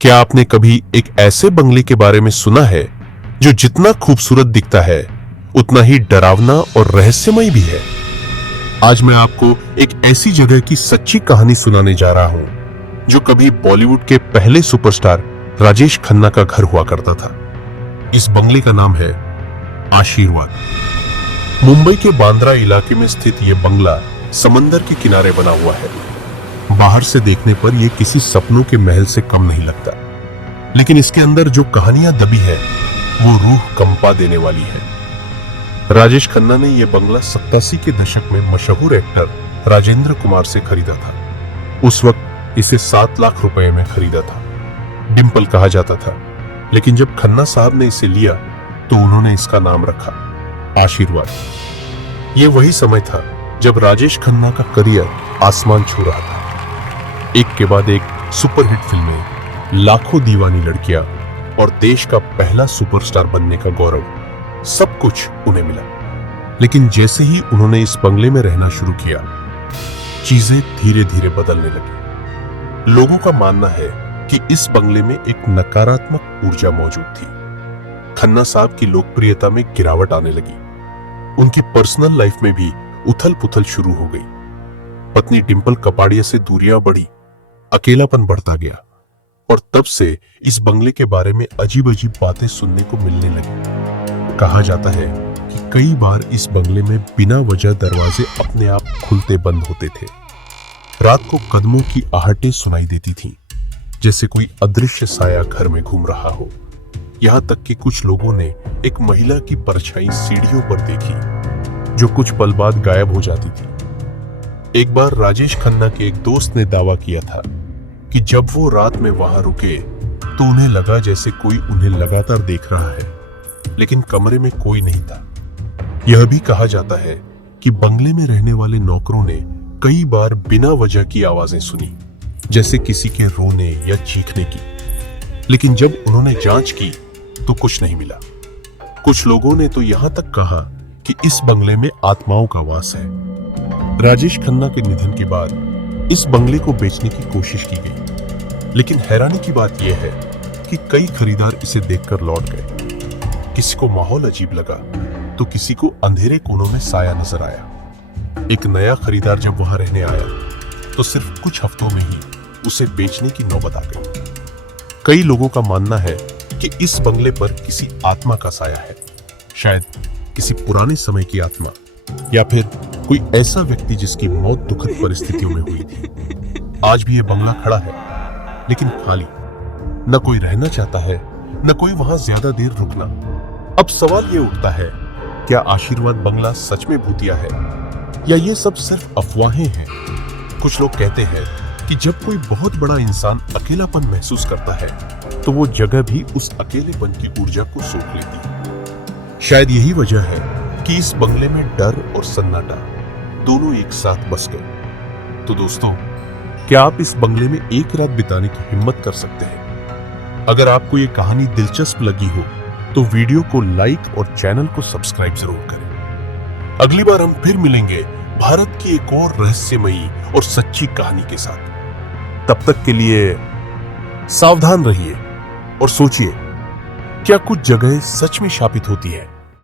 क्या आपने कभी एक ऐसे बंगले के बारे में सुना है जो जितना खूबसूरत दिखता है उतना ही डरावना और रहस्यमय भी है? आज मैं आपको एक ऐसी जगह की सच्ची कहानी सुनाने जा रहा हूं जो कभी बॉलीवुड के पहले सुपरस्टार राजेश खन्ना का घर हुआ करता था। इस बंगले का नाम है आशीर्वाद। मुंबई के बांद्रा इलाके में स्थित यह बंगला समंदर के किनारे बना हुआ है। बाहर से देखने पर यह किसी सपनों के महल से कम नहीं लगता, लेकिन इसके अंदर जो कहानियां दबी है वो रूह कंपा देने वाली है। राजेश खन्ना ने यह बंगला 87 के दशक में मशहूर एक्टर राजेंद्र कुमार से खरीदा था। उस वक्त इसे 7 लाख रुपए में खरीदा था। डिंपल कहा जाता था, लेकिन जब खन्ना साहब ने इसे लिया तो उन्होंने इसका नाम रखा आशीर्वाद। यह वही समय था जब राजेश खन्ना का करियर आसमान छू रहा था। एक के बाद एक सुपरहिट फिल्में, लाखों दीवानी लड़कियां और देश का पहला सुपरस्टार बनने का गौरव, सब कुछ उन्हें मिला। लेकिन जैसे ही उन्होंने इस बंगले में रहना शुरू किया, चीजें धीरे धीरे बदलने लगी। लोगों का मानना है कि इस बंगले में एक नकारात्मक ऊर्जा मौजूद थी। खन्ना साहब की लोकप्रियता में गिरावट आने लगी। उनकी पर्सनल लाइफ में भी उथल पुथल शुरू हो गई। पत्नी डिंपल कपाड़िया से दूरियां बढ़ी, अकेलापन बढ़ता गया और तब से इस बंगले के बारे में अजीब अजीब बातें सुनने को मिलने लगी। कहा जाता है कि कई बार इस बंगले में बिना वजह दरवाजे अपने आप खुलते बंद होते थे। रात को कदमों की आहटें सुनाई देती थीं, जैसे कोई अदृश्य साया घर में घूम रहा हो। यहां तक कि कुछ लोगों ने एक महिला की परछाई सीढ़ियों पर देखी, जो कुछ पल बाद गायब हो जाती थी। एक बार राजेश खन्ना के एक दोस्त ने दावा किया था कि जब वो रात में वहां रुके तो उन्हें लगा जैसे कोई उन्हें लगातार देख रहा है, लेकिन कमरे में कोई नहीं था। यह भी कहा जाता है कि बंगले में रहने वाले नौकरों ने कई बार बिना वजह की आवाजें सुनी, जैसे किसी के रोने या चीखने की। लेकिन जब उन्होंने जांच की तो कुछ नहीं मिला। कुछ लोगों ने तो यहां तक कहा कि इस बंगले में आत्माओं का वास है। राजेश खन्ना के निधन के बाद इस बंगले को बेचने की कोशिश की गई, लेकिन हैरानी की बात यह है कि कई खरीदार इसे देखकर लौट गए। किसी को माहौल अजीब लगा तो किसी को अंधेरे कोनों में साया नजर आया। एक नया खरीदार जब वहां रहने आया तो सिर्फ कुछ हफ्तों में ही उसे बेचने की नौबत आ गई। कई लोगों का मानना है कि इस बंगले पर किसी आत्मा का साया है, शायद किसी पुराने समय की आत्मा, या फिर कोई ऐसा व्यक्ति जिसकी मौत दुखद परिस्थितियों में हुई थी। आज भी यह बंगला खड़ा है, लेकिन खाली। न कोई रहना चाहता है, न कोई वहां ज्यादा देर रुकना। अब सवाल यह उठता है, क्या आशीर्वाद बंगला सच में भूतिया है या ये सब सिर्फ अफवाहें हैं? कुछ लोग कहते हैं कि जब कोई बहुत बड़ा इंसान अकेलापन महसूस करता है तो वो जगह भी उस अकेलेपन की ऊर्जा को सोख लेती है। शायद यही वजह है कि इस बंगले में डर और सन्नाटा दोनों एक साथ बस गए। तो दोस्तों, क्या आप इस बंगले में एक रात बिताने की हिम्मत कर सकते हैं? अगर आपको ये कहानी दिलचस्प लगी हो तो वीडियो को लाइक और चैनल को सब्सक्राइब जरूर करें। अगली बार हम फिर मिलेंगे भारत की एक और रहस्यमयी और सच्ची कहानी के साथ। तब तक के लिए सावधान रहिए और सोचिए, क्या कुछ जगह सच में शापित होती है?